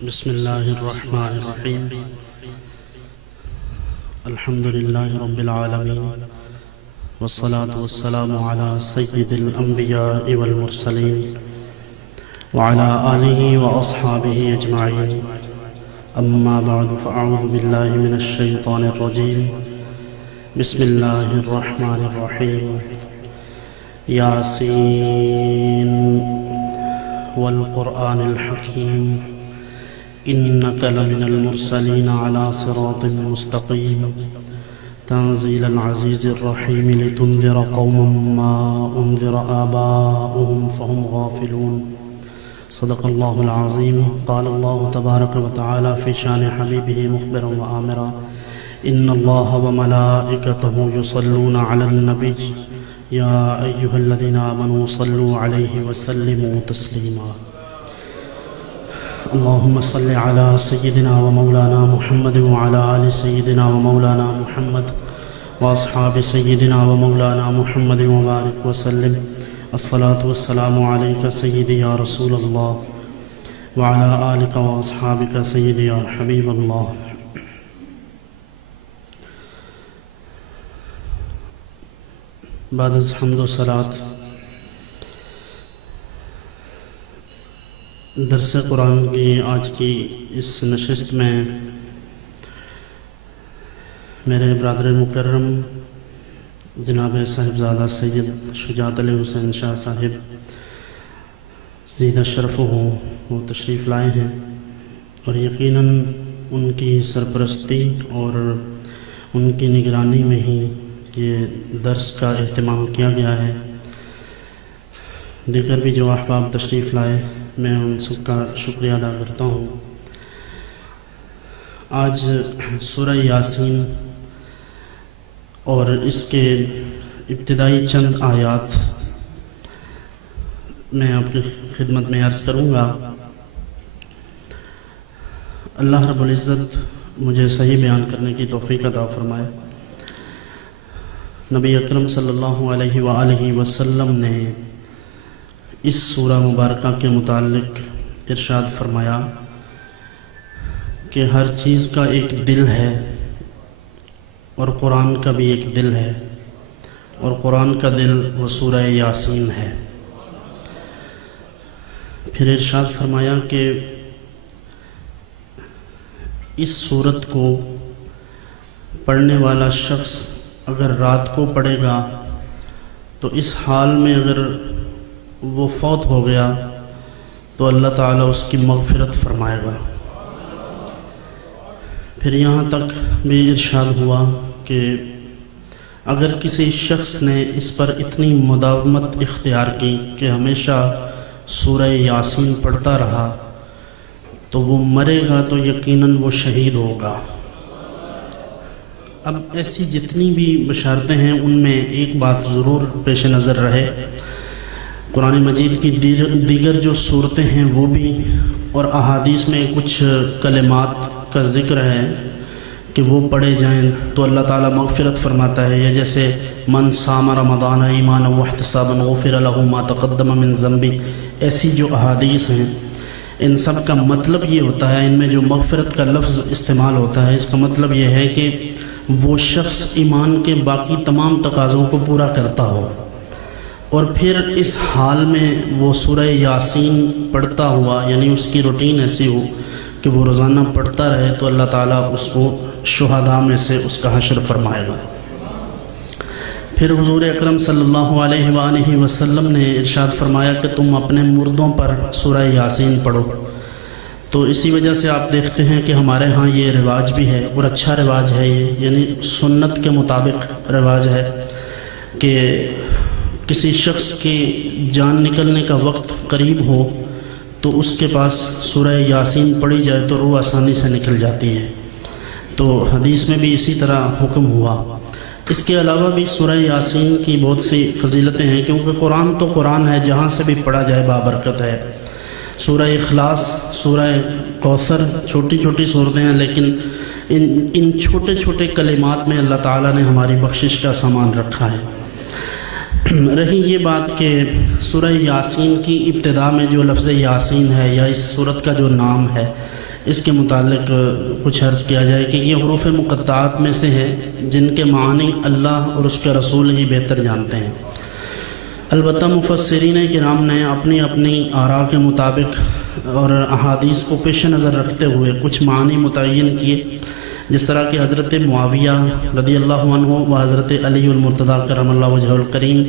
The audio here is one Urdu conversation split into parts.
بسم الله الرحمن الرحيم. الحمد لله رب العالمين، والصلاة والسلام على سيد الأنبياء والمرسلين وعلى آله وأصحابه أجمعين. أما بعد، فأعوذ بالله من الشيطان الرجيم. بسم الله الرحمن الرحيم. ياسين والقرآن الحكيم إنك لمن المرسلين على صراط مستقيم تنزيل العزيز الرحيم لتنذر قوما ما أنذر آباؤهم فهم غافلون. صدق الله العظيم. قال الله تبارك وتعالى في شان حبيبه مخبرا وآمرا: إن الله وملائكته يصلون على النبي يا أيها الذين آمنوا صلوا عليه وسلموا تسليما. اللهم صل على سيدنا ومولانا محمد وعلى آل سيدنا ومولانا محمد وأصحاب سيدنا ومولانا محمد وبارك وسلم. الصلاة والسلام عليك سيدي يا رسول الله، وعلى آلك وأصحابك سيدي يا حبيب الله. بعد از حمد و صلات، درس قرآن کی آج کی اس نشست میں میرے برادر مکرم جناب صاحبزادہ سید شجاعت علی حسین شاہ صاحب زیدہ شرف ہو وہ تشریف لائے ہیں، اور یقیناً ان کی سرپرستی اور ان کی نگرانی میں ہی یہ درس کا اہتمام کیا گیا ہے. دیگر بھی جو احباب تشریف لائے، میں ان سب کا شکریہ ادا کرتا ہوں. آج سورہ یاسین اور اس کے ابتدائی چند آیات میں آپ کی خدمت میں عرض کروں گا. اللہ رب العزت مجھے صحیح بیان کرنے کی توفیق عطا فرمائے. نبی اکرم صلی اللہ علیہ وآلہ وسلم نے اس سورہ مبارکہ کے متعلق ارشاد فرمایا کہ ہر چیز کا ایک دل ہے، اور قرآن کا بھی ایک دل ہے، اور قرآن کا دل وہ سورہ یاسین ہے. پھر ارشاد فرمایا کہ اس سورت کو پڑھنے والا شخص اگر رات کو پڑھے گا تو اس حال میں اگر وہ فوت ہو گیا تو اللہ تعالیٰ اس کی مغفرت فرمائے گا. پھر یہاں تک بھی ارشاد ہوا کہ اگر کسی شخص نے اس پر اتنی مداومت اختیار کی کہ ہمیشہ سورہ یاسین پڑھتا رہا تو وہ مرے گا تو یقیناً وہ شہید ہوگا. اب ایسی جتنی بھی بشارتیں ہیں ان میں ایک بات ضرور پیش نظر رہے. قرآن مجید کی دیگر جو صورتیں ہیں وہ بھی، اور احادیث میں کچھ کلمات کا ذکر ہے کہ وہ پڑھے جائیں تو اللہ تعالیٰ مغفرت فرماتا ہے. یا جیسے من صام رمضان ایمانا واحتسابا غفر له ما تقدم من ذنبہ، ایسی جو احادیث ہیں ان سب کا مطلب یہ ہوتا ہے، ان میں جو مغفرت کا لفظ استعمال ہوتا ہے اس کا مطلب یہ ہے کہ وہ شخص ایمان کے باقی تمام تقاضوں کو پورا کرتا ہو، اور پھر اس حال میں وہ سورہ یاسین پڑھتا ہوا، یعنی اس کی روٹین ایسی ہو کہ وہ روزانہ پڑھتا رہے، تو اللہ تعالیٰ اس کو شہداء میں سے اس کا حشر فرمائے گا. پھر حضور اکرم صلی اللہ علیہ وآلہ وسلم نے ارشاد فرمایا کہ تم اپنے مردوں پر سورہ یاسین پڑھو. تو اسی وجہ سے آپ دیکھتے ہیں کہ ہمارے ہاں یہ رواج بھی ہے، اور اچھا رواج ہے یہ، یعنی سنت کے مطابق رواج ہے کہ کسی شخص کی جان نکلنے کا وقت قریب ہو تو اس کے پاس سورہ یاسین پڑھی جائے تو روح آسانی سے نکل جاتی ہے. تو حدیث میں بھی اسی طرح حکم ہوا. اس کے علاوہ بھی سورہ یاسین کی بہت سی فضیلتیں ہیں، کیونکہ قرآن تو قرآن ہے، جہاں سے بھی پڑھا جائے بابرکت ہے. سورہ اخلاص، سورہ کوثر، چھوٹی چھوٹی صورتیں ہیں، لیکن ان چھوٹے چھوٹے کلمات میں اللہ تعالیٰ نے ہماری بخشش کا سامان رکھا ہے. رہی یہ بات کہ سورہ یاسین کی ابتدا میں جو لفظ یاسین ہے یا اس سورت کا جو نام ہے، اس کے متعلق کچھ عرض کیا جائے کہ یہ حروف مقطعات میں سے ہے جن کے معنی اللہ اور اس کے رسول ہی بہتر جانتے ہیں۔ البتہ مفسرین کرام نے اپنی اپنی آراء کے مطابق اور احادیث کو پیش نظر رکھتے ہوئے کچھ معنی متعین کیے، جس طرح کہ حضرت معاویہ رضی اللہ عنہ و حضرت علی المرتضیٰ کرم اللہ وجہہ الکریم،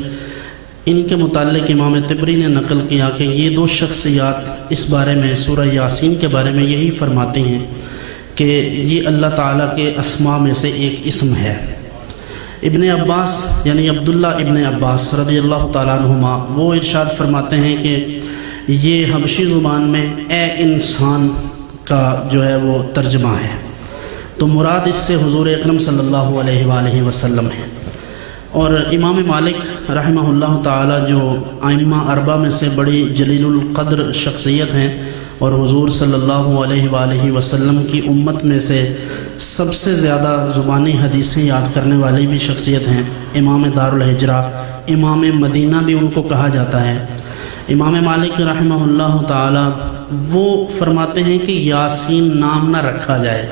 ان کے متعلق امام طبری نے نقل کیا کہ یہ دو شخصیات اس بارے میں سورہ یاسین کے بارے میں یہی فرماتی ہیں کہ یہ اللہ تعالیٰ کے اسماء میں سے ایک اسم ہے۔ ابن عباس یعنی عبداللہ ابن عباس رضی اللہ تعالیٰ عنہما وہ ارشاد فرماتے ہیں کہ یہ حبشی زبان میں اے انسان کا جو ہے وہ ترجمہ ہے، تو مراد اس سے حضور اکرم صلی اللہ علیہ وآلہ وسلم ہے۔ اور امام مالک رحمہ اللہ تعالی جو ائمہ اربعہ میں سے بڑی جلیل القدر شخصیت ہیں اور حضور صلی اللہ علیہ وآلہ وسلم کی امت میں سے سب سے زیادہ زبانی حدیثیں یاد کرنے والی بھی شخصیت ہیں، امام دار الہجرہ، امام مدینہ بھی ان کو کہا جاتا ہے۔ امام مالک رحمہ اللہ تعالی وہ فرماتے ہیں کہ یاسین نام نہ رکھا جائے۔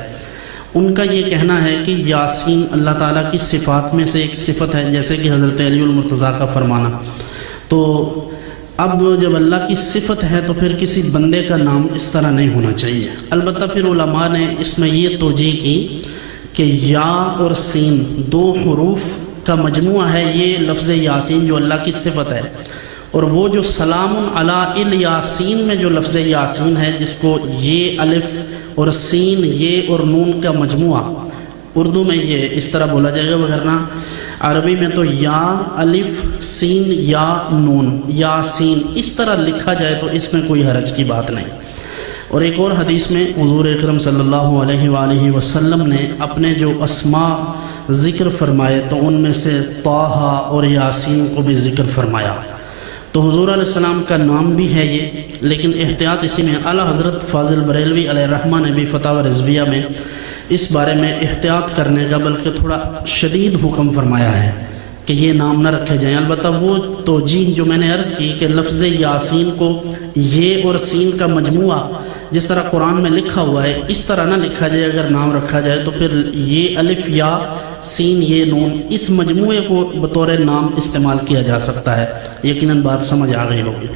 ان کا یہ کہنا ہے کہ یاسین اللہ تعالیٰ کی صفات میں سے ایک صفت ہے، جیسے کہ حضرت علی المرتضیٰ کا فرمانا۔ تو اب جب اللہ کی صفت ہے تو پھر کسی بندے کا نام اس طرح نہیں ہونا چاہیے۔ البتہ پھر علماء نے اس میں یہ توجیہ کی کہ یا اور سین دو حروف کا مجموعہ ہے یہ لفظ یاسین جو اللہ کی صفت ہے، اور وہ جو سلام علی الیاسین میں جو لفظ یاسین ہے جس کو یہ الف اور سین یہ اور نون کا مجموعہ، اردو میں یہ اس طرح بولا جائے گا، وغیرہ عربی میں تو یا الف سین یا نون یاسین اس طرح لکھا جائے تو اس میں کوئی حرج کی بات نہیں۔ اور ایک اور حدیث میں حضور اکرم صلی اللہ علیہ وآلہ وسلم نے اپنے جو اسماء ذکر فرمائے تو ان میں سے طٰہٰ اور یاسین کو بھی ذکر فرمایا۔ تو حضور علیہ السلام کا نام بھی ہے یہ، لیکن احتیاط اسی میں اعلیٰ حضرت فاضل بریلوی علیہ الرحمہ نے بھی فتاوی رضویہ میں اس بارے میں احتیاط کرنے کا بلکہ تھوڑا شدید حکم فرمایا ہے کہ یہ نام نہ رکھے جائیں۔ البتہ وہ توجیہ جو میں نے عرض کی کہ لفظ یاسین کو یہ اور سین کا مجموعہ جس طرح قرآن میں لکھا ہوا ہے اس طرح نہ لکھا جائے، اگر نام رکھا جائے تو پھر یہ الف یا سین یہ نون اس مجموعے کو بطور نام استعمال کیا جا سکتا ہے۔ یقیناً بات سمجھ آ گئی ہوگی۔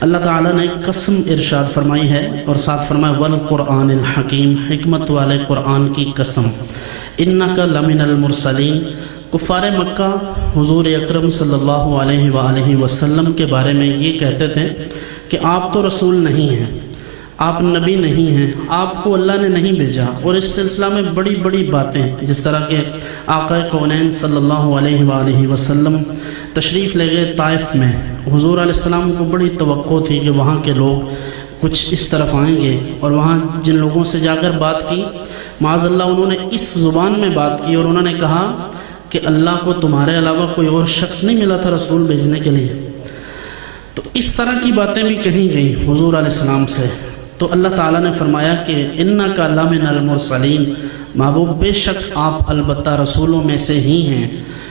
اللہ تعالیٰ نے قسم ارشاد فرمائی ہے اور ساتھ فرمایا والقرآن الحکیم، حکمت والے قرآن کی قسم، انک لمن المرسلین۔ کفار مکہ حضور اکرم صلی اللہ علیہ وآلہ وسلم کے بارے میں یہ کہتے تھے کہ آپ تو رسول نہیں ہیں، آپ نبی نہیں ہیں، آپ کو اللہ نے نہیں بھیجا، اور اس سلسلہ میں بڑی بڑی باتیں جس طرح کہ آقا کونین صلی اللہ علیہ وآلہ وسلم تشریف لے گئے طائف میں، حضور علیہ السلام کو بڑی توقع تھی کہ وہاں کے لوگ کچھ اس طرف آئیں گے، اور وہاں جن لوگوں سے جا کر بات کی معاذ اللہ انہوں نے اس زبان میں بات کی اور انہوں نے کہا کہ اللہ کو تمہارے علاوہ کوئی اور شخص نہیں ملا تھا رسول بھیجنے کے لیے۔ تو اس طرح کی باتیں بھی کہیں گئیں حضور علیہ السلام سے، تو اللہ تعالیٰ نے فرمایا کہ انک لمن المرسلین، محبوب بے شک آپ البتہ رسولوں میں سے ہی ہیں۔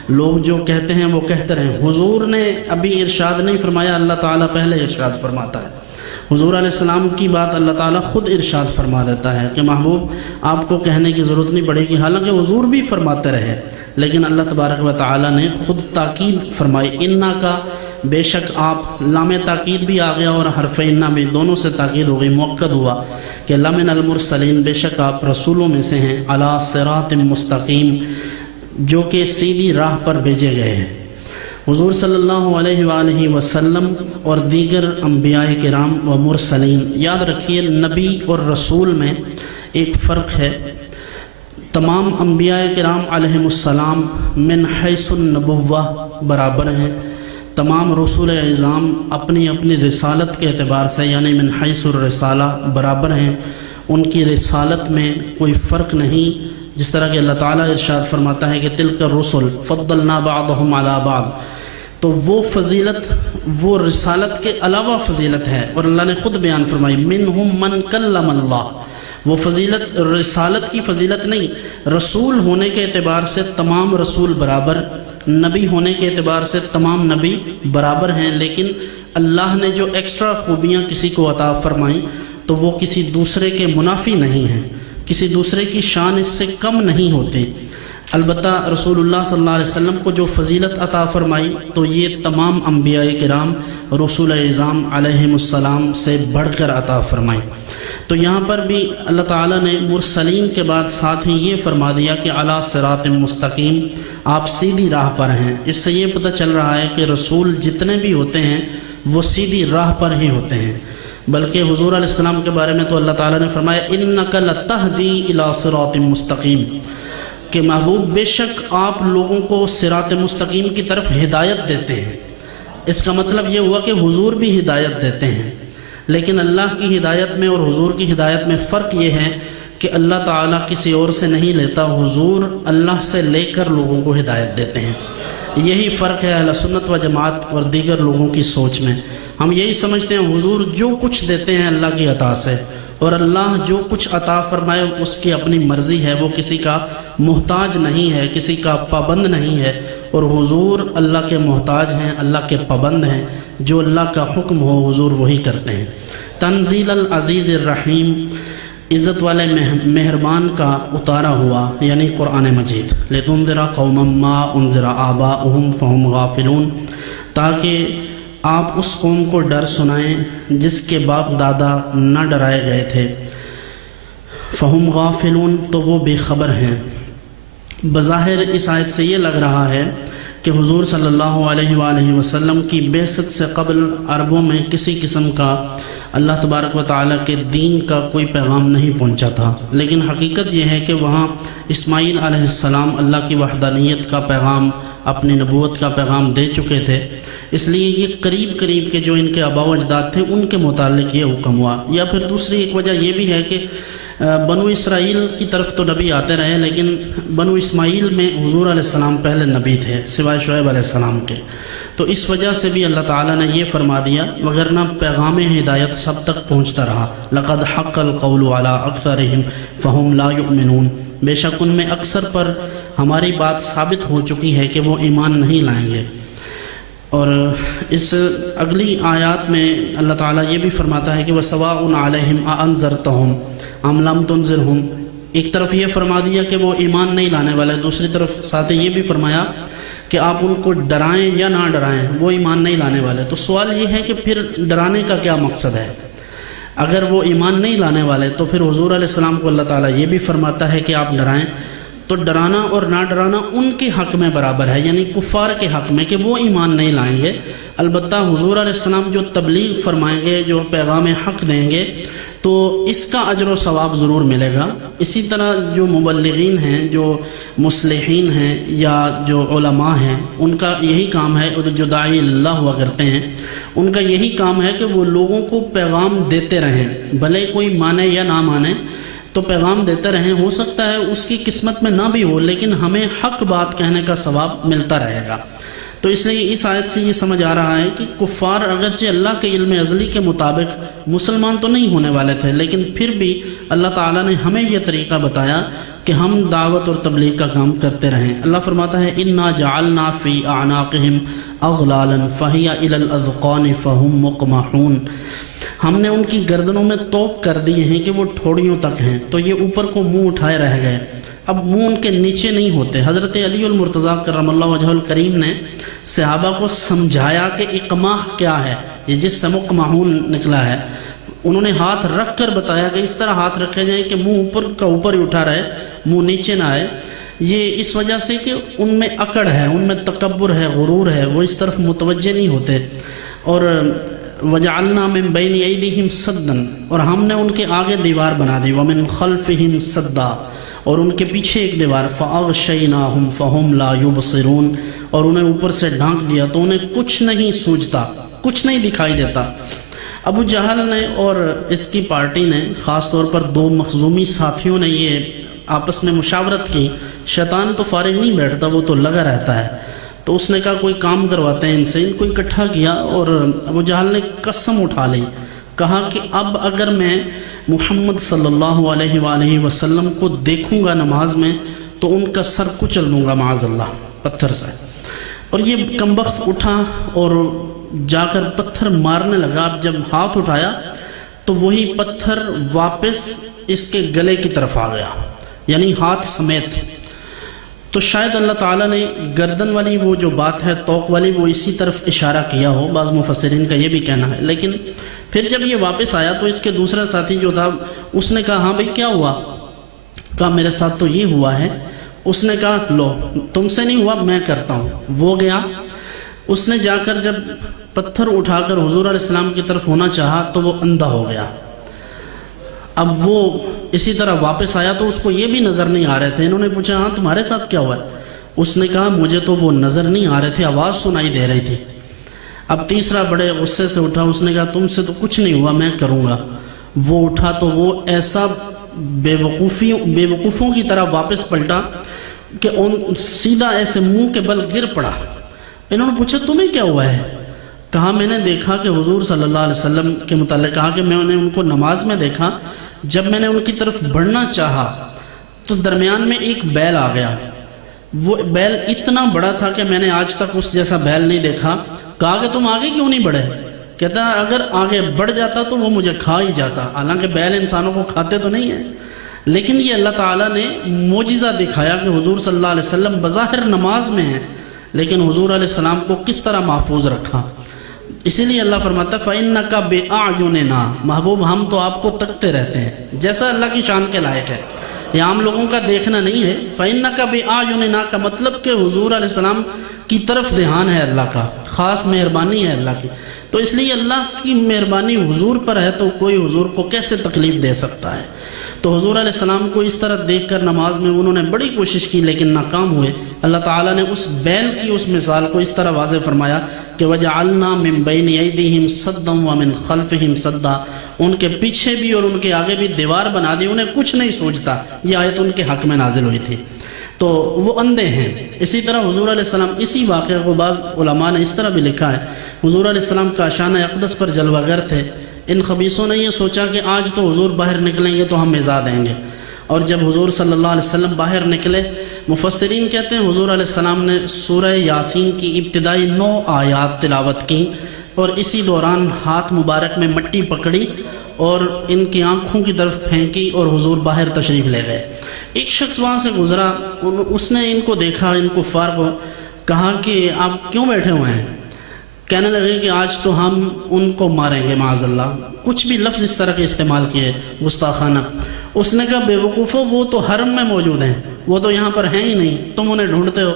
لوگ جو کہتے ہیں وہ کہتے رہیں، حضور نے ابھی ارشاد نہیں فرمایا، اللہ تعالیٰ پہلے ارشاد فرماتا ہے۔ حضور علیہ السلام کی بات اللہ تعالیٰ خود ارشاد فرما دیتا ہے کہ محبوب آپ کو کہنے کی ضرورت نہیں پڑے گی، حالانکہ حضور بھی فرماتے رہے، لیکن اللہ تبارک و تعالیٰ نے خود تاکید فرمائی، انا کا بے شک آپ، لام تاکید بھی آ گیا اور حرف انا بھی، دونوں سے تاکید ہو گئی، مؤکد ہوا کہ لمن المرسلین، بے شک آپ رسولوں میں سے ہیں، علی صراط مستقیم، جو کہ سیدھی راہ پر بھیجے گئے ہیں۔ حضور صلی اللہ علیہ وآلہ وسلم اور دیگر انبیاء کرام و مرسلین، یاد رکھیے نبی اور رسول میں ایک فرق ہے۔ تمام انبیاء کرام علیہم السلام من حیث النبوہ برابر ہیں، تمام رسول اعظام اپنی اپنی رسالت کے اعتبار سے یعنی من حیث الرسالہ برابر ہیں، ان کی رسالت میں کوئی فرق نہیں۔ جس طرح کہ اللہ تعالیٰ ارشاد فرماتا ہے کہ تلک الرسل فضلنا بعضهم علی بعض، تو وہ فضیلت وہ رسالت کے علاوہ فضیلت ہے، اور اللہ نے خود بیان فرمائی منہم من کلم اللہ، وہ فضیلت رسالت کی فضیلت نہیں، رسول ہونے کے اعتبار سے تمام رسول برابر، نبی ہونے کے اعتبار سے تمام نبی برابر ہیں، لیکن اللہ نے جو ایکسٹرا خوبیاں کسی کو عطا فرمائیں تو وہ کسی دوسرے کے منافی نہیں ہیں، کسی دوسرے کی شان اس سے کم نہیں ہوتی۔ البتہ رسول اللہ صلی اللہ علیہ وسلم کو جو فضیلت عطا فرمائی تو یہ تمام انبیاء کرام رسول اعظام علیہم السلام سے بڑھ کر عطا فرمائی۔ تو یہاں پر بھی اللہ تعالیٰ نے مرسلین کے بعد ساتھ ہی یہ فرما دیا کہ علی صراط مستقیم، آپ سیدھی راہ پر ہیں۔ اس سے یہ پتہ چل رہا ہے کہ رسول جتنے بھی ہوتے ہیں وہ سیدھی راہ پر ہی ہوتے ہیں، بلکہ حضور علیہ السلام کے بارے میں تو اللہ تعالیٰ نے فرمایا انک لتہدی الی صراط مستقیم، کہ محبوب بے شک آپ لوگوں کو صراط مستقیم کی طرف ہدایت دیتے ہیں۔ اس کا مطلب یہ ہوا کہ حضور بھی ہدایت دیتے ہیں، لیکن اللہ کی ہدایت میں اور حضور کی ہدایت میں فرق یہ ہے کہ اللہ تعالیٰ کسی اور سے نہیں لیتا، حضور اللہ سے لے کر لوگوں کو ہدایت دیتے ہیں۔ یہی فرق ہے اہل سنت و جماعت اور دیگر لوگوں کی سوچ میں۔ ہم یہی سمجھتے ہیں حضور جو کچھ دیتے ہیں اللہ کی عطا سے، اور اللہ جو کچھ عطا فرمائے اس کی اپنی مرضی ہے، وہ کسی کا محتاج نہیں ہے، کسی کا پابند نہیں ہے، اور حضور اللہ کے محتاج ہیں، اللہ کے پابند ہیں۔ جو اللہ کا حکم ہو حضور وہی کرتے ہیں۔ تنزیل العزیز الرحیم، عزت والے مہربان کا اتارا ہوا یعنی قرآن مجید، لتنذر قوما ما انذر آباؤہم فہم غافلون، تاکہ آپ اس قوم کو ڈر سنائیں جس کے باپ دادا نہ ڈرائے گئے تھے، فہم غافلون، تو وہ بے خبر ہیں۔ بظاہر اس آیت سے یہ لگ رہا ہے کہ حضور صلی اللہ علیہ وآلہ وسلم کی بعثت سے قبل عربوں میں کسی قسم کا اللہ تبارک و تعالیٰ کے دین کا کوئی پیغام نہیں پہنچا تھا، لیکن حقیقت یہ ہے کہ وہاں اسماعیل علیہ السلام اللہ کی وحدانیت کا پیغام، اپنی نبوت کا پیغام دے چکے تھے، اس لیے یہ قریب کے جو ان کے آباء و اجداد تھے ان کے متعلق یہ حکم ہوا۔ یا پھر دوسری ایک وجہ یہ بھی ہے کہ بنو اسرائیل کی طرف تو نبی آتے رہے، لیکن بنو اسماعیل میں حضور علیہ السلام پہلے نبی تھے سوائے شعیب علیہ السلام کے، تو اس وجہ سے بھی اللہ تعالیٰ نے یہ فرما دیا، وگرنہ پیغام ہدایت سب تک پہنچتا رہا۔ لقد حق القول علی اکثرہم فہم لا یؤمنون، بے شک ان میں اکثر پر ہماری بات ثابت ہو چکی ہے کہ وہ ایمان نہیں لائیں گے۔ اور اس اگلی آیات میں اللہ تعالیٰ یہ بھی فرماتا ہے کہ وَسَوَاءٌ عَلَيْهِمْ أَأَنذَرْتَهُمْ أَمْ لَمْ تُنذِرْهُمْ، ایک طرف یہ فرما دیا کہ وہ ایمان نہیں لانے والے، دوسری طرف ساتھ یہ بھی فرمایا کہ آپ ان کو ڈرائیں یا نہ ڈرائیں وہ ایمان نہیں لانے والے۔ تو سوال یہ ہے کہ پھر ڈرانے کا کیا مقصد ہے؟ اگر وہ ایمان نہیں لانے والے تو پھر حضور علیہ السلام کو اللہ تعالیٰ یہ بھی فرماتا ہے کہ آپ ڈرائیں، تو ڈرانا اور نہ ڈرانا ان کے حق میں برابر ہے، یعنی کفار کے حق میں کہ وہ ایمان نہیں لائیں گے۔ البتہ حضور علیہ السلام جو تبلیغ فرمائیں گے، جو پیغام حق دیں گے، تو اس کا اجر و ثواب ضرور ملے گا۔ اسی طرح جو مبلغین ہیں، جو مصلحین ہیں یا جو علماء ہیں، ان کا یہی کام ہے، جو داعی اللہ ہوا کرتے ہیں، ان کا یہی کام ہے کہ وہ لوگوں کو پیغام دیتے رہیں، بھلے کوئی مانے یا نہ مانے، تو پیغام دیتے رہیں۔ ہو سکتا ہے اس کی قسمت میں نہ بھی ہو، لیکن ہمیں حق بات کہنے کا ثواب ملتا رہے گا۔ تو اس لیے اس آیت سے یہ سمجھ آ رہا ہے کہ کفار اگرچہ اللہ کے علم ازلی کے مطابق مسلمان تو نہیں ہونے والے تھے، لیکن پھر بھی اللہ تعالیٰ نے ہمیں یہ طریقہ بتایا کہ ہم دعوت اور تبلیغ کا کام کرتے رہیں۔ اللہ فرماتا ہے اِنَّا جَعَلْنَا فِي أَعْنَاقِهِمْ أَغْلَالًا فَهِيَ إِلَى الْأَذْقَانِ فَهُمْ مُقْمَحُونَ، ہم نے ان کی گردنوں میں توق کر دیے ہیں کہ وہ ٹھوڑیوں تک ہیں، تو یہ اوپر کو منہ اٹھائے رہ گئے، اب منہ ان کے نیچے نہیں ہوتے۔ حضرت علی المرتضیٰ کرم اللہ وجہہ الکریم نے صحابہ کو سمجھایا کہ اقماح کیا ہے، یہ جس سے مقمحون نکلا ہے، انہوں نے ہاتھ رکھ کر بتایا کہ اس طرح ہاتھ رکھے جائیں کہ منہ اوپر کا اوپر ہی اٹھا رہے، منہ نیچے نہ آئے۔ یہ اس وجہ سے کہ ان میں اکڑ ہے، ان میں تکبر ہے، غرور ہے، وہ اس طرف متوجہ نہیں ہوتے۔ اور وَجَعَلْنَا مِن بَيْنِ أَيْدِيهِمْ سَدًّا، اور ہم نے ان کے آگے دیوار بنا دی، وَمِن خَلْفِهِمْ سَدًّا، اور ان کے پیچھے ایک دیوار، فَأَغْشَيْنَاهُمْ فَهُمْ لَا يُبْصِرُونَ، اور انہیں اوپر سے ڈھانک دیا تو انہیں کچھ نہیں سوجتا، کچھ نہیں دکھائی دیتا۔ ابو جہل نے اور اس کی پارٹی نے، خاص طور پر دو مخزومی ساتھیوں نے یہ آپس میں مشاورت کی، شیطان تو فارغ نہیں بیٹھتا، وہ تو لگا رہتا ہے، تو اس نے کہا کوئی کام کرواتے ہیں ان سے، ان کو اکٹھا کیا، اور ابو جہل نے قسم اٹھا لی، کہا کہ اب اگر میں محمد صلی اللہ علیہ وآلہ وسلم کو دیکھوں گا نماز میں تو ان کا سر کچل دوں گا معاذ اللہ پتھر سے۔ اور یہ کمبخت اٹھا اور جا کر پتھر مارنے لگا۔ اب جب ہاتھ اٹھایا تو وہی پتھر واپس اس کے گلے کی طرف آ گیا، یعنی ہاتھ سمیت۔ تو شاید اللہ تعالیٰ نے گردن والی وہ جو بات ہے، توق والی، وہ اسی طرف اشارہ کیا ہو، بعض مفسرین کا یہ بھی کہنا ہے۔ لیکن پھر جب یہ واپس آیا تو اس کے دوسرا ساتھی جو تھا اس نے کہا ہاں بھئی کیا ہوا؟ کہا میرے ساتھ تو یہ ہوا ہے۔ اس نے کہا لو تم سے نہیں ہوا، میں کرتا ہوں۔ وہ گیا، اس نے جا کر جب پتھر اٹھا کر حضور علیہ السلام کی طرف ہونا چاہا تو وہ اندھا ہو گیا۔ اب وہ اسی طرح واپس آیا تو اس کو یہ بھی نظر نہیں آ رہے تھے۔ انہوں نے پوچھا ہاں تمہارے ساتھ کیا ہوا ہے؟ اس نے کہا مجھے تو وہ نظر نہیں آ رہے تھے، آواز سنائی دے رہی تھی۔ اب تیسرا بڑے غصے سے اٹھا، اس نے کہا تم سے تو کچھ نہیں ہوا، میں کروں گا۔ وہ اٹھا تو وہ ایسا بے وقوفوں کی طرح واپس پلٹا کہ سیدھا ایسے منہ کے بل گر پڑا۔ انہوں نے پوچھا تمہیں کیا ہوا ہے؟ کہا میں نے دیکھا کہ حضور صلی اللہ علیہ وسلم کے متعلق کہا کہ میں نے ان کو نماز میں دیکھا، جب میں نے ان کی طرف بڑھنا چاہا تو درمیان میں ایک بیل آ گیا۔ وہ بیل اتنا بڑا تھا کہ میں نے آج تک اس جیسا بیل نہیں دیکھا۔ کہا کہ تم آگے کیوں نہیں بڑھے؟ کہتا اگر آگے بڑھ جاتا تو وہ مجھے کھا ہی جاتا۔ حالانکہ بیل انسانوں کو کھاتے تو نہیں ہیں، لیکن یہ اللہ تعالیٰ نے معجزہ دکھایا کہ حضور صلی اللہ علیہ وسلم بظاہر نماز میں ہیں لیکن حضور علیہ السلام کو کس طرح محفوظ رکھا۔ اسی لیے اللہ فرماتا ہے فَإِنَّكَ بِأَعْيُنِنَا، محبوب ہم تو آپ کو تکتے رہتے ہیں، جیسا اللہ کی شان کے لائق ہے۔ یہ عام لوگوں کا دیکھنا نہیں ہے۔ فَإِنَّكَ بِأَعْيُنِنَا کا مطلب کہ حضور علیہ السلام کی طرف دھیان ہے اللہ کا، خاص مہربانی ہے اللہ کی۔ تو اس لیے اللہ کی مہربانی حضور پر ہے تو کوئی حضور کو کیسے تکلیف دے سکتا ہے؟ تو حضور علیہ السلام کو اس طرح دیکھ کر نماز میں انہوں نے بڑی کوشش کی لیکن ناکام ہوئے۔ اللہ تعالیٰ نے اس بیل کی اس مثال کو اس طرح واضح فرمایا کہ وَجَعَلْنَا مِن بَيْنِ أَيْدِيهِمْ صَدًّا وَمِن خَلْفِهِمْ صَدًّا، ان کے پیچھے بھی اور ان کے آگے بھی دیوار بنا دی، انہیں کچھ نہیں سوچتا۔ یہ آیت ان کے حق میں نازل ہوئی تھی۔ تو وہ اندھے ہیں۔ اسی طرح حضور علیہ السلام، اسی واقعے کو بعض علماء نے اس طرح بھی لکھا ہے، حضور علیہ السلام کا شان اقدس پر جلوہ گر تھے۔ ان خبیثوں نے یہ سوچا کہ آج تو حضور باہر نکلیں گے تو ہم ایذا دیں گے، اور جب حضور صلی اللہ علیہ وسلم باہر نکلے، مفسرین کہتے ہیں حضور علیہ السلام نے سورہ یاسین کی ابتدائی 9 آیات تلاوت کی، اور اسی دوران ہاتھ مبارک میں مٹی پکڑی اور ان کی آنکھوں کی طرف پھینکی اور حضور باہر تشریف لے گئے۔ ایک شخص وہاں سے گزرا، اس نے ان کو دیکھا، ان کفار کو، کہا کہ آپ کیوں بیٹھے ہوئے ہیں؟ کہنے لگے کہ آج تو ہم ان کو ماریں گے معاذ اللہ، کچھ بھی لفظ اس طرح کے استعمال کیے گستاخانہ۔ اس نے کہا بے وقوفو، وہ تو حرم میں موجود ہیں، وہ تو یہاں پر ہیں ہی نہیں، تم انہیں ڈھونڈتے ہو۔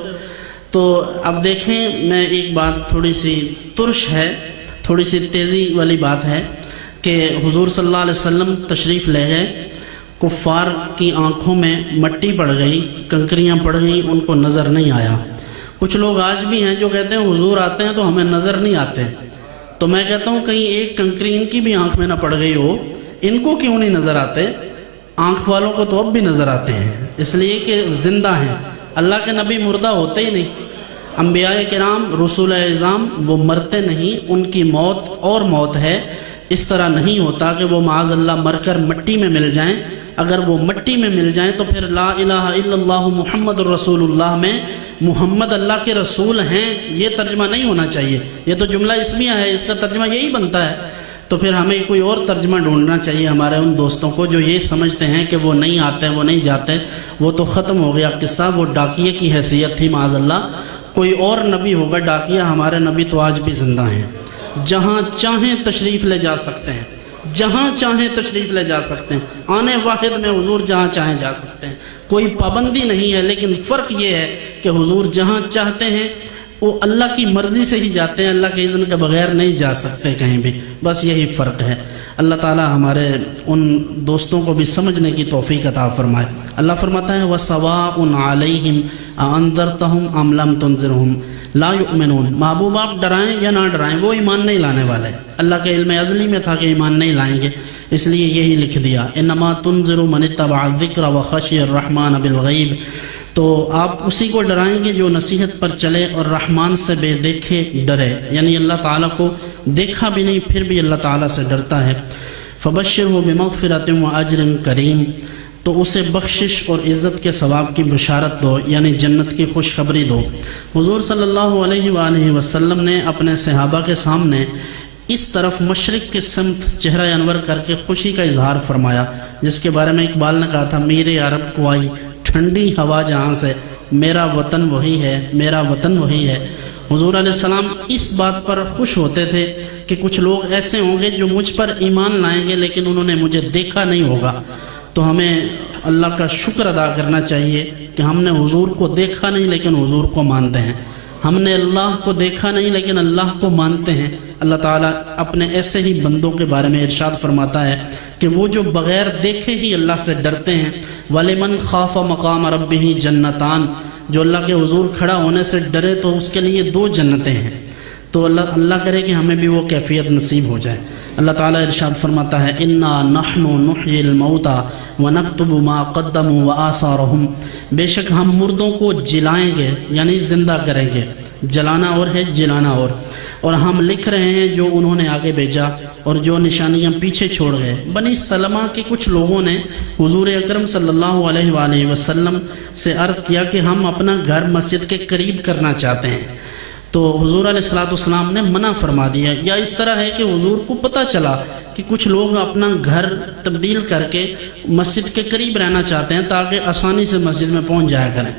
تو اب دیکھیں، میں ایک بات تھوڑی سی ترش ہے، تھوڑی سی تیزی والی بات ہے کہ حضور صلی اللہ علیہ وسلم تشریف لے گئے، کفار کی آنکھوں میں مٹی پڑ گئی، کنکریاں پڑ گئیں، ان کو نظر نہیں آیا۔ کچھ لوگ آج بھی ہیں جو کہتے ہیں حضور آتے ہیں تو ہمیں نظر نہیں آتے۔ تو میں کہتا ہوں کہیں ایک کنکری ان کی بھی آنکھ میں نہ پڑ گئی ہو، ان کو کیوں نہیں نظر آتے؟ آنکھ والوں کو تو اب بھی نظر آتے ہیں، اس لیے کہ زندہ ہیں۔ اللہ کے نبی مردہ ہوتے ہی نہیں، انبیاء کرام، رسول اعظام، وہ مرتے نہیں، ان کی موت اور موت ہے۔ اس طرح نہیں ہوتا کہ وہ معاذ اللہ مر کر مٹی میں مل جائیں۔ اگر وہ مٹی میں مل جائیں تو پھر لا الہ الا اللہ محمد الرسول اللہ میں محمد اللہ کے رسول ہیں یہ ترجمہ نہیں ہونا چاہیے، یہ تو جملہ اسمیہ ہے، اس کا ترجمہ یہی بنتا ہے۔ تو پھر ہمیں کوئی اور ترجمہ ڈھونڈنا چاہیے ہمارے ان دوستوں کو جو یہ سمجھتے ہیں کہ وہ نہیں آتے، وہ نہیں جاتے۔ وہ تو ختم ہو گیا قصہ، وہ ڈاکیے کی حیثیت تھی معاذ اللہ۔ کوئی اور نبی ہوگا ڈاکیہ، ہمارے نبی تو آج بھی زندہ ہیں، جہاں چاہیں تشریف لے جا سکتے ہیں، جہاں چاہیں تشریف لے جا سکتے ہیں، آنے واحد میں حضور جہاں چاہیں جا سکتے ہیں، کوئی پابندی نہیں ہے۔ لیکن فرق یہ ہے کہ حضور جہاں چاہتے ہیں وہ اللہ کی مرضی سے ہی جاتے ہیں، اللہ کے اذن کے بغیر نہیں جا سکتے کہیں بھی، بس یہی فرق ہے۔ اللہ تعالی ہمارے ان دوستوں کو بھی سمجھنے کی توفیق عطا فرمائے۔ اللہ فرماتا ہے وَسَوَاءٌ عَلَيْهِمْ أَأَنذَرْتَهُمْ أَمْ لَمْ تُنذِرْهُمْ لَا يُؤْمِنُونَ، محبوب آپ ڈرائیں یا نہ ڈرائیں وہ ایمان نہیں لانے والے۔ اللہ کے علم ازلی میں تھا کہ ایمان نہیں لائیں گے، اس لیے یہی لکھ دیا انما تنذر من اتبع الذکر وخشی الرحمن بالغیب۔ تو آپ اسی کو ڈرائیں گے جو نصیحت پر چلے اور رحمان سے بے دیکھے ڈرے، یعنی اللہ تعالیٰ کو دیکھا بھی نہیں پھر بھی اللہ تعالیٰ سے ڈرتا ہے۔ فبشرہ بمغفرۃ واجر کریم، تو اسے بخشش اور عزت کے ثواب کی بشارت دو، یعنی جنت کی خوشخبری دو۔ حضور صلی اللہ علیہ وآلہ وسلم نے اپنے صحابہ کے سامنے اس طرف مشرق کے سمت چہرہ انور کر کے خوشی کا اظہار فرمایا، جس کے بارے میں اقبال نے کہا تھا میرے عرب کو آئی ٹھنڈی ہوا جہاں سے، میرا وطن وہی ہے، میرا وطن وہی ہے۔ حضور علیہ السلام اس بات پر خوش ہوتے تھے کہ کچھ لوگ ایسے ہوں گے جو مجھ پر ایمان لائیں گے لیکن انہوں نے مجھے دیکھا نہیں ہوگا، تو ہمیں اللہ کا شکر ادا کرنا چاہیے کہ ہم نے حضور کو دیکھا نہیں لیکن حضور کو مانتے ہیں، ہم نے اللہ کو دیکھا نہیں لیکن اللہ کو مانتے ہیں۔ اللہ تعالیٰ اپنے ایسے ہی بندوں کے بارے میں ارشاد فرماتا ہے کہ وہ جو بغیر دیکھے ہی اللہ سے ڈرتے ہیں، وَلِمَنْ خَافَ مَقَامَ رَبِّهِ جَنَّتَانِ، جو اللہ کے حضور کھڑا ہونے سے ڈرے تو اس کے لیے 2 جنتیں ہیں۔ تو اللہ کرے کہ ہمیں بھی وہ کیفیت نصیب ہو جائے۔ اللہ تعالیٰ ارشاد فرماتا ہے اِنَّا نَحْنُ نُحْيِي الْمَوْتَى وَنَكْتُبُ مَا قَدَّمُوا وَآثَارَهُمْ، بے شک ہم مردوں کو جلائیں گے یعنی زندہ کریں گے، جلانا اور ہے جلانا اور ہم لکھ رہے ہیں جو انہوں نے آگے بھیجا اور جو نشانیاں پیچھے چھوڑ گئے۔ بنی سلمہ کے کچھ لوگوں نے حضور اکرم صلی اللہ علیہ وآلہ وسلم سے عرض کیا کہ ہم اپنا گھر مسجد کے قریب کرنا چاہتے ہیں، تو حضور علیہ السلام نے منع فرما دیا۔ یا اس طرح ہے کہ حضور کو پتہ چلا کہ کچھ لوگ اپنا گھر تبدیل کر کے مسجد کے قریب رہنا چاہتے ہیں تاکہ آسانی سے مسجد میں پہنچ جایا کریں،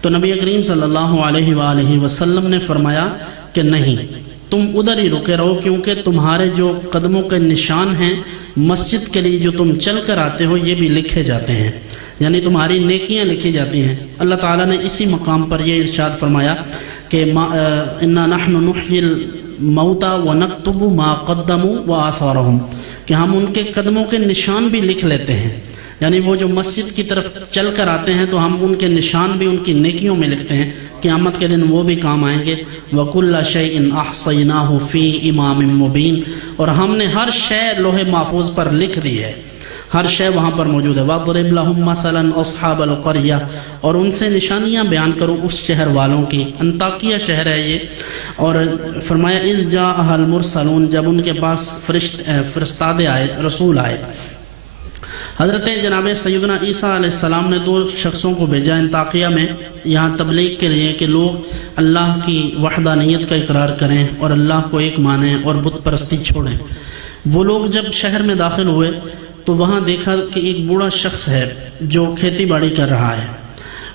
تو نبی کریم صلی اللہ علیہ وآلہ وسلم نے فرمایا کہ نہیں، تم ادھر ہی رکے رہو، کیونکہ تمہارے جو قدموں کے نشان ہیں مسجد کے لیے جو تم چل کر آتے ہو یہ بھی لکھے جاتے ہیں، یعنی تمہاری نیکیاں لکھی جاتی ہیں۔ اللہ تعالیٰ نے اسی مقام پر یہ ارشاد فرمایا کہ اِنَّا نَحْنُ نُحْيِي الْمَوْتَى وَنَكْتُبُ مَا قَدَّمُوا وَآثَارَهُمْ، کہ ہم ان کے قدموں کے نشان بھی لکھ لیتے ہیں، یعنی وہ جو مسجد کی طرف چل کر آتے ہیں تو ہم ان کے نشان بھی ان کی نیکیوں میں لکھتے ہیں، قیامت کے دن وہ بھی کام آئیں گے۔ وَكُلَّ شَيْءٍ أَحْصَيْنَاهُ فِي إِمَامٍ مُبِينٍ، اور ہم نے ہر شے لوح محفوظ پر لکھ دی ہے، ہر شے وہاں پر موجود ہے۔ وَاضْرِبْ لَهُم مَّثَلًا أَصْحَابَ الْقَرْيَةِ، اور ان سے نشانیاں بیان کرو اس شہر والوں کی، انطاکیہ شہر ہے یہ۔ اور فرمایا اِذْ جَاءَهَا الْمُرْسَلُونَ، جب ان کے پاس فرستادے آئے، رسول آئے۔ حضرت جناب سیدنا عیسیٰ علیہ السلام نے 2 شخصوں کو بھیجا انطاکیہ میں یہاں تبلیغ کے لیے کہ لوگ اللہ کی وحدانیت کا اقرار کریں اور اللہ کو ایک مانیں اور بت پرستی چھوڑیں۔ وہ لوگ جب شہر میں داخل ہوئے تو وہاں دیکھا کہ ایک بوڑھا شخص ہے جو کھیتی باڑی کر رہا ہے۔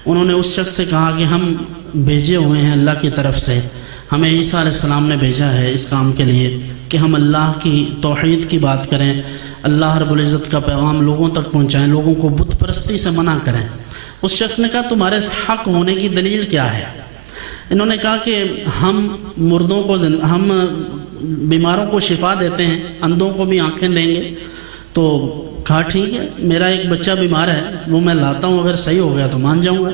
انہوں نے اس شخص سے کہا کہ ہم بھیجے ہوئے ہیں اللہ کی طرف سے، ہمیں عیسیٰ علیہ السلام نے بھیجا ہے اس کام کے لیے کہ ہم اللہ کی توحید کی بات کریں، اللہ رب العزت کا پیغام لوگوں تک پہنچائیں، لوگوں کو بت پرستی سے منع کریں۔ اس شخص نے کہا تمہارے حق ہونے کی دلیل کیا ہے؟ انہوں نے کہا کہ ہم مردوں کو ہم بیماروں کو شفا دیتے ہیں، اندھوں کو بھی آنکھیں دیں گے۔ تو کہا ٹھیک ہے، میرا ایک بچہ بیمار ہے، وہ میں لاتا ہوں، اگر صحیح ہو گیا تو مان جاؤں گا۔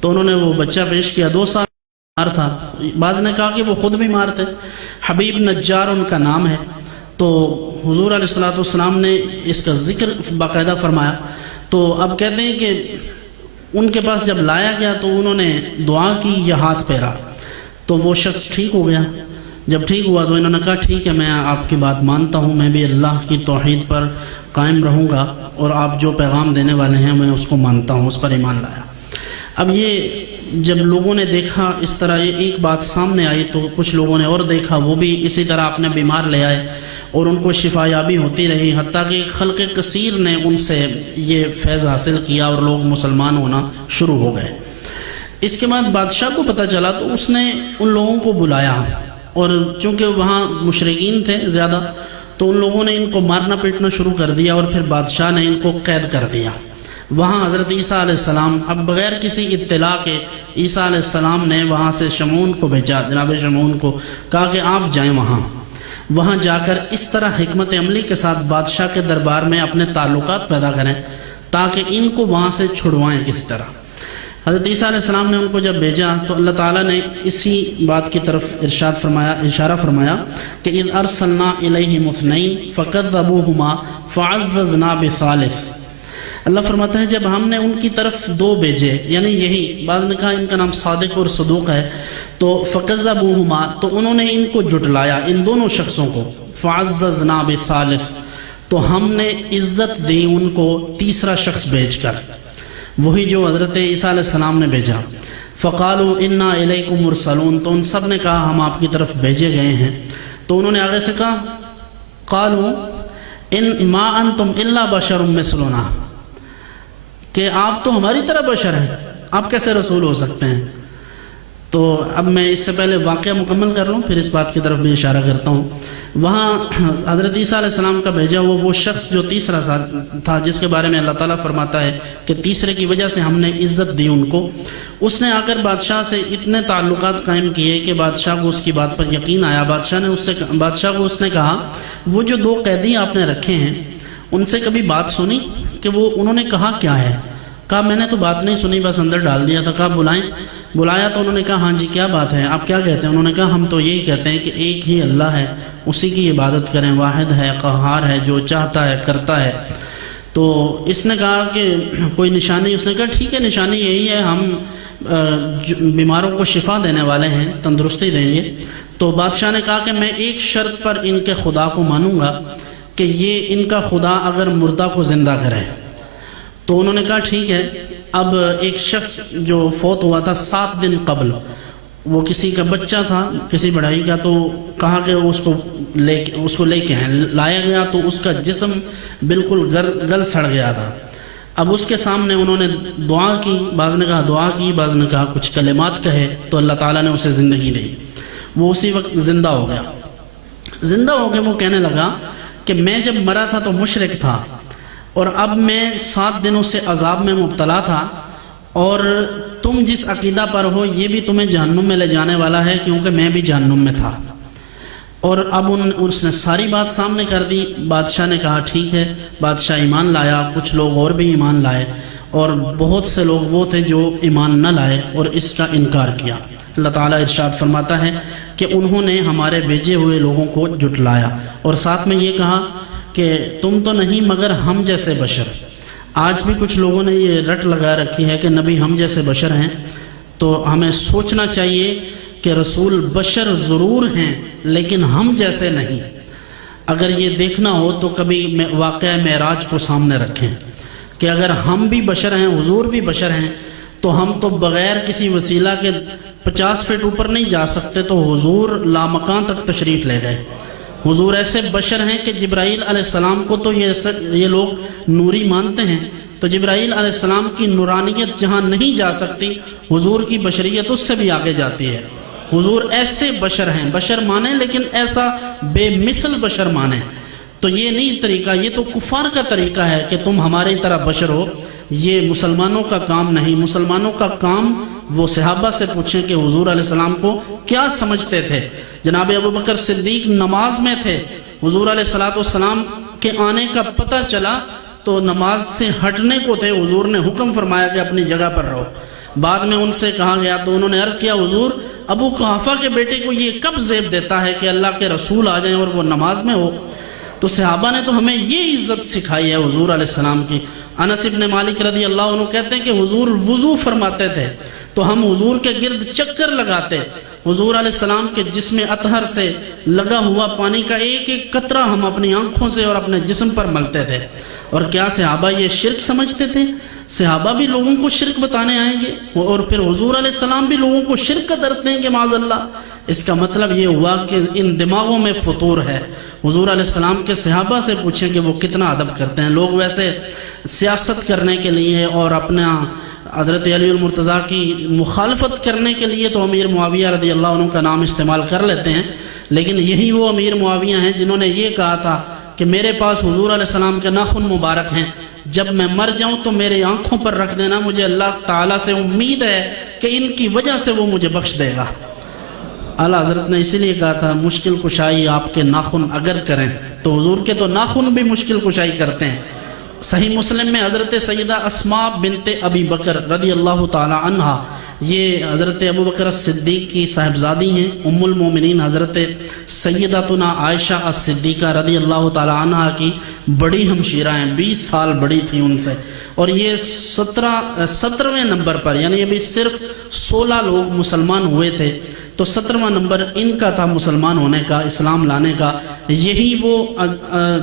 تو انہوں نے وہ بچہ پیش کیا، 2 سال بیمار تھا۔ بعض نے کہا کہ وہ خود بیمار تھے، حبیب نجار ان کا نام ہے۔ تو حضور علیہ السلام نے اس کا ذکر باقاعدہ فرمایا۔ تو اب کہتے ہیں کہ ان کے پاس جب لایا گیا تو انہوں نے دعا کی یا ہاتھ پھیرا تو وہ شخص ٹھیک ہو گیا۔ جب ٹھیک ہوا تو انہوں نے کہا ٹھیک ہے، میں آپ کی بات مانتا ہوں، میں بھی اللہ کی توحید پر قائم رہوں گا اور آپ جو پیغام دینے والے ہیں میں اس کو مانتا ہوں، اس پر ایمان لایا۔ اب یہ جب لوگوں نے دیکھا اس طرح یہ ایک بات سامنے آئی تو کچھ لوگوں نے اور دیکھا، وہ بھی اسی طرح اپنے بیمار لے آئے اور ان کو شفا یابی ہوتی رہی، حتیٰ کہ خلق کثیر نے ان سے یہ فیض حاصل کیا اور لوگ مسلمان ہونا شروع ہو گئے۔ اس کے بعد بادشاہ کو پتہ چلا تو اس نے ان لوگوں کو بلایا، اور چونکہ وہاں مشرکین تھے زیادہ تو ان لوگوں نے ان کو مارنا پیٹنا شروع کر دیا، اور پھر بادشاہ نے ان کو قید کر دیا۔ وہاں حضرت عیسیٰ علیہ السلام اب بغیر کسی اطلاع کے عیسیٰ علیہ السلام نے وہاں سے شمعون کو بھیجا، جناب شمعون کو کہا کہ آپ جائیں وہاں جا کر اس طرح حکمت عملی کے ساتھ بادشاہ کے دربار میں اپنے تعلقات پیدا کریں تاکہ ان کو وہاں سے چھڑوائیں کسی طرح۔ حضرت عیسیٰ علیہ السلام نے ان کو جب بھیجا تو اللہ تعالیٰ نے اسی بات کی طرف اشارہ فرمایا کہ اذ ارسلنا الیہم اثنین فکذبوہما فعززنا بثالث۔ اللہ فرماتا ہے جب ہم نے ان کی طرف 2 بھیجے، یعنی یہی بعض نے کہا ان کا نام صادق اور صدوق ہے، تو فکذبوہما تو انہوں نے ان کو جھٹلایا، ان دونوں شخصوں کو، فعززنا بثالث تو ہم نے عزت دی ان کو تیسرا شخص بھیج کر، وہی جو حضرت عیسیٰ علیہ السلام نے بھیجا۔ فقالوا انا الیکم مرسلون تو ان سب نے کہا ہم آپ کی طرف بھیجے گئے ہیں۔ تو انہوں نے آگے سے کہا قالوا ان ما انتم الا بشر مثلنا، کہ آپ تو ہماری طرح بشر ہیں، آپ کیسے رسول ہو سکتے ہیں؟ تو اب میں اس سے پہلے واقعہ مکمل کر لوں، پھر اس بات کی طرف بھی اشارہ کرتا ہوں۔ وہاں حضرت عیسیٰ علیہ السلام کا بھیجا ہوا وہ شخص جو تیسرا تھا، جس کے بارے میں اللہ تعالیٰ فرماتا ہے کہ تیسرے کی وجہ سے ہم نے عزت دی ان کو، اس نے آ کر بادشاہ سے اتنے تعلقات قائم کیے کہ بادشاہ کو اس کی بات پر یقین آیا۔ بادشاہ کو اس نے کہا وہ جو 2 قیدی آپ نے رکھے ہیں ان سے کبھی بات سنی کہ وہ انہوں نے کہا کیا ہے؟ کہا میں نے تو بات نہیں سنی، بس اندر ڈال دیا تھا۔ کہا بلایا تو انہوں نے کہا ہاں جی کیا بات ہے، آپ کیا کہتے ہیں؟ انہوں نے کہا ہم تو یہی کہتے ہیں کہ ایک ہی اللہ ہے، اسی کی عبادت کریں، واحد ہے، قہار ہے، جو چاہتا ہے کرتا ہے۔ تو اس نے کہا کہ کوئی نشانی؟ اس نے کہا ٹھیک ہے نشانی یہی ہے، ہم بیماروں کو شفا دینے والے ہیں، تندرستی دیں گے۔ تو بادشاہ نے کہا کہ میں ایک شرط پر ان کے خدا کو مانوں گا کہ یہ ان کا خدا اگر مردہ کو زندہ کرے۔ تو انہوں نے کہا ٹھیک ہے۔ اب ایک شخص جو فوت ہوا تھا 7 دن قبل، وہ کسی کا بچہ تھا کسی بڑھائی کا، تو کہا کہ اس کو لے کے آئیں۔ لایا گیا تو اس کا جسم بالکل گل سڑ گیا تھا۔ اب اس کے سامنے انہوں نے دعا کی، بعض نے کہا دعا کی، بعض نے کہا کچھ کلمات کہے، تو اللہ تعالیٰ نے اسے زندگی دی۔ وہ اسی وقت زندہ ہو گیا۔ زندہ ہو کے وہ کہنے لگا کہ میں جب مرا تھا تو مشرک تھا، اور اب میں 7 دنوں سے عذاب میں مبتلا تھا، اور تم جس عقیدہ پر ہو یہ بھی تمہیں جہنم میں لے جانے والا ہے، کیونکہ میں بھی جہنم میں تھا۔ اور اب اس نے ساری بات سامنے کر دی۔ بادشاہ نے کہا ٹھیک ہے۔ بادشاہ ایمان لایا، کچھ لوگ اور بھی ایمان لائے، اور بہت سے لوگ وہ تھے جو ایمان نہ لائے اور اس کا انکار کیا۔ اللہ تعالیٰ ارشاد فرماتا ہے کہ انہوں نے ہمارے بھیجے ہوئے لوگوں کو جھٹلایا، اور ساتھ میں یہ کہا کہ تم تو نہیں مگر ہم جیسے بشر۔ آج بھی کچھ لوگوں نے یہ رٹ لگا رکھی ہے کہ نبی ہم جیسے بشر ہیں، تو ہمیں سوچنا چاہیے کہ رسول بشر ضرور ہیں لیکن ہم جیسے نہیں۔ اگر یہ دیکھنا ہو تو کبھی واقعہ معراج کو سامنے رکھیں کہ اگر ہم بھی بشر ہیں، حضور بھی بشر ہیں، تو ہم تو بغیر کسی وسیلہ کے 50 فٹ اوپر نہیں جا سکتے، تو حضور لامکان تک تشریف لے گئے۔ حضور ایسے بشر ہیں کہ جبرائیل علیہ السلام کو تو یہ لوگ نوری مانتے ہیں، تو جبرائیل علیہ السلام کی نورانیت جہاں نہیں جا سکتی، حضور کی بشریت اس سے بھی آگے جاتی ہے۔ حضور ایسے بشر ہیں، بشر مانیں لیکن ایسا بے مثل بشر مانیں۔ تو یہ نہیں طریقہ، یہ تو کفار کا طریقہ ہے کہ تم ہماری طرح بشر ہو، یہ مسلمانوں کا کام نہیں۔ مسلمانوں کا کام وہ صحابہ سے پوچھیں کہ حضور علیہ السلام کو کیا سمجھتے تھے۔ جناب ابوبکر صدیق نماز میں تھے، حضور علیہ السلام کے آنے کا پتہ چلا تو نماز سے ہٹنے کو تھے، حضور نے حکم فرمایا کہ اپنی جگہ پر رہو۔ بعد میں ان سے کہا گیا تو انہوں نے عرض کیا حضور ابو قحافہ کے بیٹے کو یہ کب زیب دیتا ہے کہ اللہ کے رسول آ جائیں اور وہ نماز میں ہو؟ تو صحابہ نے تو ہمیں یہ عزت سکھائی ہے حضور علیہ السلام کی۔ انس ابن مالک رضی اللہ عنہ کہتے ہیں کہ حضور وضو فرماتے تھے تو ہم حضور کے گرد چکر لگاتے، حضور علیہ السلام کے جسم اطہر سے لگا ہوا پانی کا ایک ایک قطرہ ہم اپنی آنکھوں سے اور اپنے جسم پر ملتے تھے۔ اور کیا صحابہ یہ شرک سمجھتے تھے؟ صحابہ بھی لوگوں کو شرک بتانے آئیں گے اور پھر حضور علیہ السلام بھی لوگوں کو شرک کا درس دیں گے معاذ اللہ؟ اس کا مطلب یہ ہوا کہ ان دماغوں میں فطور ہے۔ حضور علیہ السلام کے صحابہ سے پوچھیں کہ وہ کتنا ادب کرتے ہیں۔ لوگ ویسے سیاست کرنے کے لیے اور اپنا حضرت علی المرتضیٰ کی مخالفت کرنے کے لیے تو امیر معاویہ رضی اللہ عنہ کا نام استعمال کر لیتے ہیں، لیکن یہی وہ امیر معاویہ ہیں جنہوں نے یہ کہا تھا کہ میرے پاس حضور علیہ السلام کے ناخن مبارک ہیں، جب میں مر جاؤں تو میری آنکھوں پر رکھ دینا، مجھے اللہ تعالیٰ سے امید ہے کہ ان کی وجہ سے وہ مجھے بخش دے گا۔ اعلیٰ حضرت نے اسی لیے کہا تھا مشکل کشائی آپ کے ناخن اگر کریں، تو حضور کے تو ناخن بھی مشکل کشائی کرتے ہیں۔ صحیح مسلم میں حضرت سیدہ اسماء بنت ابی بکر رضی اللہ تعالی عنہا، یہ حضرت ابوبکر الصدیق کی صاحبزادی ہیں، ام المومنین حضرت سیدتنا عائشہ الصدیقہ رضی اللہ تعالی عنہا کی بڑی ہمشیرہ ہیں، 20 سال بڑی تھی ان سے، اور یہ 17ویں نمبر پر، یعنی ابھی صرف 16 لوگ مسلمان ہوئے تھے، تو 17واں نمبر ان کا تھا مسلمان ہونے کا، اسلام لانے کا۔ یہی وہ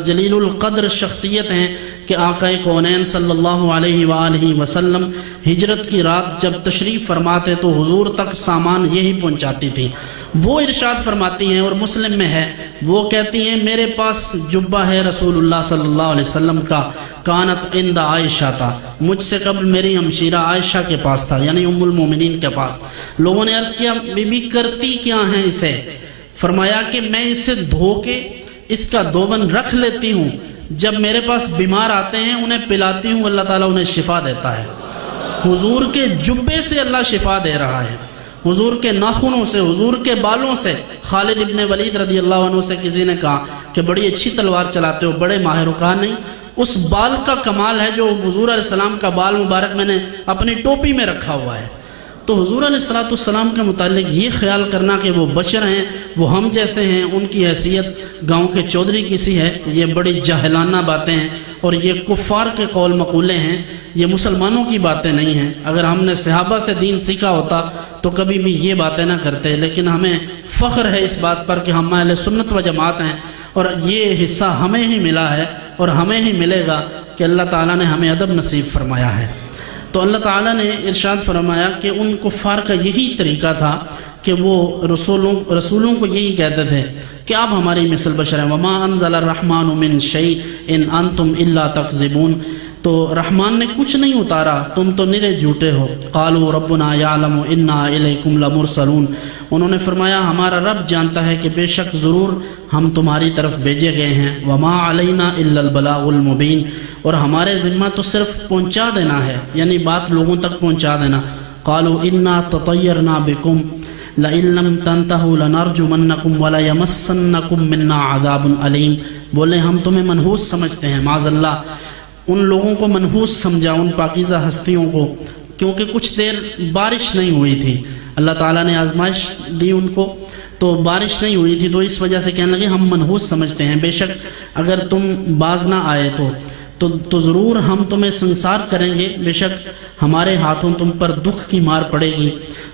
جلیل القدر شخصیت ہیں کہ آقا کونین صلی اللہ علیہ وآلہ وسلم ہجرت کی رات جب تشریف فرماتے تو حضور تک سامان یہی پہنچاتی تھی، وہ ارشاد فرماتی ہیں اور مسلم میں ہے، وہ کہتی ہیں میرے پاس جبہ ہے رسول اللہ صلی اللہ علیہ وسلم کا، کانت عند عائشہ تھا، مجھ سے قبل میری ہمشیرہ عائشہ کے پاس تھا، یعنی ام المومنین کے پاس۔ لوگوں نے عرض کیا بی بی کرتی کیا ہیں اسے؟ فرمایا کہ میں اسے دھو کے اس کا دوبن رکھ لیتی ہوں، جب میرے پاس بیمار آتے ہیں انہیں پلاتی ہوں، اللہ تعالیٰ انہیں شفا دیتا ہے۔ حضور کے جبے سے اللہ شفا دے رہا ہے، حضور کے ناخنوں سے، حضور کے بالوں سے۔ خالد ابن ولید رضی اللہ عنہ سے کسی نے کہا کہ بڑی اچھی تلوار چلاتے ہو، بڑے ماہر، کہا نہیں، اس بال کا کمال ہے جو حضور علیہ السلام کا بال مبارک میں نے اپنی ٹوپی میں رکھا ہوا ہے۔ تو حضور علیہ السلام کے متعلق یہ خیال کرنا کہ وہ بشر ہیں، وہ ہم جیسے ہیں، ان کی حیثیت گاؤں کے چودھری کسی ہے، یہ بڑی جاہلانہ باتیں ہیں اور یہ کفار کے قول مقولے ہیں، یہ مسلمانوں کی باتیں نہیں ہیں۔ اگر ہم نے صحابہ سے دین سیکھا ہوتا تو کبھی بھی یہ باتیں نہ کرتے، لیکن ہمیں فخر ہے اس بات پر کہ ہم اہل سنت و جماعت ہیں، اور یہ حصہ ہمیں ہی ملا ہے اور ہمیں ہی ملے گا کہ اللہ تعالیٰ نے ہمیں ادب نصیب فرمایا ہے۔ تو اللہ تعالیٰ نے ارشاد فرمایا کہ ان کفار کا یہی طریقہ تھا کہ وہ رسولوں کو یہی کہتے تھے کہ آپ ہماری مثل بشر ہیں، وما انزل الرحمن من شیء ان انتم الا تکذبون، تو رحمان نے کچھ نہیں اتارا، تم تو نرے جھوٹے ہو۔ قالوا ربنا یعلم انا الیکم لمرسلون، انہوں نے فرمایا ہمارا رب جانتا ہے کہ بے شک ضرور ہم تمہاری طرف بھیجے گئے ہیں، وما علینا الا البلاغ المبین، اور ہمارے ذمہ تو صرف پہنچا دینا ہے، یعنی بات لوگوں تک پہنچا دینا۔ قالوا انا تطیرنا بکم لئن لم تنتہوا لنرجمنکم وليمسنکم منا عذاب علیم، بولے ہم تمہیں منحوس سمجھتے ہیں، معاذ اللہ ان لوگوں کو منحوس سمجھا، ان پاکیزہ ہستیوں کو، کیونکہ کچھ دیر بارش نہیں ہوئی تھی، اللہ تعالیٰ نے آزمائش دی ان کو، تو بارش نہیں ہوئی تھی، تو اس وجہ سے کہنے لگے ہم منحوس سمجھتے ہیں، بے شک اگر تم باز نہ آئے تو ضرور ہم تمہیں سنسار کریں گے، بے شک ہمارے ہاتھوں تم پر دکھ کی مار پڑے گی۔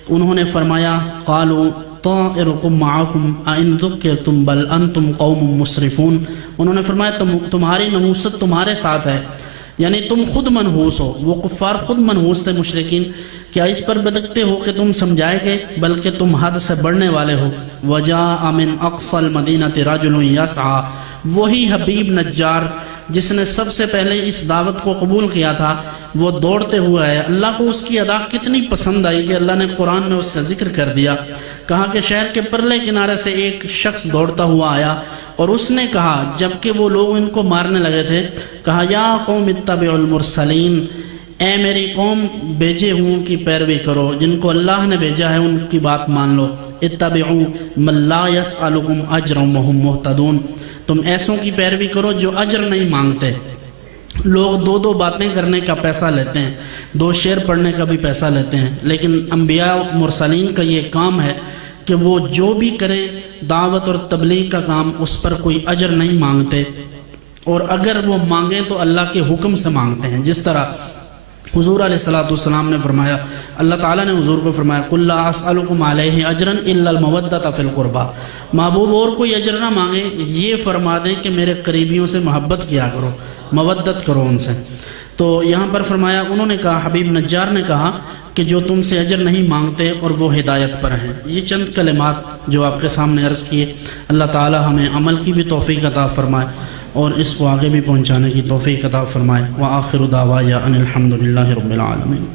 انہوں نے فرمایا قالوا طائرکم معکم ان ذکرتم بل انتم قوم مسرفون، انہوں نے فرمایا تمہاری نحوست تمہارے ساتھ ہے، یعنی تم خود منحوس ہو، وہ کفار خود منحوس تھے مشرکین، کیا اس پر بدکتے ہو کہ تم سمجھائے گے، بلکہ تم حد سے بڑھنے والے ہو۔ وجاء من اقصى المدینة رجل یسعى، وہی حبیب نجار جس نے سب سے پہلے اس دعوت کو قبول کیا تھا، وہ دوڑتے ہوئے ہے۔ اللہ کو اس کی ادا کتنی پسند آئی کہ اللہ نے قرآن میں اس کا ذکر کر دیا، کہا کہ شہر کے پرلے کنارے سے ایک شخص دوڑتا ہوا آیا اور اس نے کہا جبکہ وہ لوگ ان کو مارنے لگے تھے، کہا یا قوم اتبعوا المرسلین، اے میری قوم بھیجے ہوں کی پیروی کرو، جن کو اللہ نے بھیجا ہے ان کی بات مان لو۔ اتبعوا من لا يسألكم اجرا وهم مهتدون، تم ایسوں کی پیروی کرو جو اجر نہیں مانگتے۔ لوگ دو باتیں کرنے کا پیسہ لیتے ہیں، 2 شعر پڑھنے کا بھی پیسہ لیتے ہیں، لیکن انبیاء مرسلین کا یہ کام ہے کہ وہ جو بھی کریں دعوت اور تبلیغ کا کام، اس پر کوئی اجر نہیں مانگتے، اور اگر وہ مانگیں تو اللہ کے حکم سے مانگتے ہیں۔ جس طرح حضور علیہ السلام نے فرمایا، اللہ تعالیٰ نے حضور کو فرمایا قُلْ لَا أَسْأَلُكُمْ عَلَيْهِ أَجْرًا إِلَّا الْمَوَدَّةَ فِي الْقُرْبَى، محبوب اور کوئی اجر نہ مانگے، یہ فرما دیں کہ میرے قریبیوں سے محبت کیا کرو، مودت کرو ان سے۔ تو یہاں پر فرمایا، انہوں نے کہا، حبیب نجار نے کہا کہ جو تم سے اجر نہیں مانگتے اور وہ ہدایت پر ہیں۔ یہ چند کلمات جو آپ کے سامنے عرض کیے، اللہ تعالی ہمیں عمل کی بھی توفیق عطا فرمائے اور اس کو آگے بھی پہنچانے کی توفیق عطا فرمائے۔ وآخر دعوایا ان الحمد للہ رب العالمین۔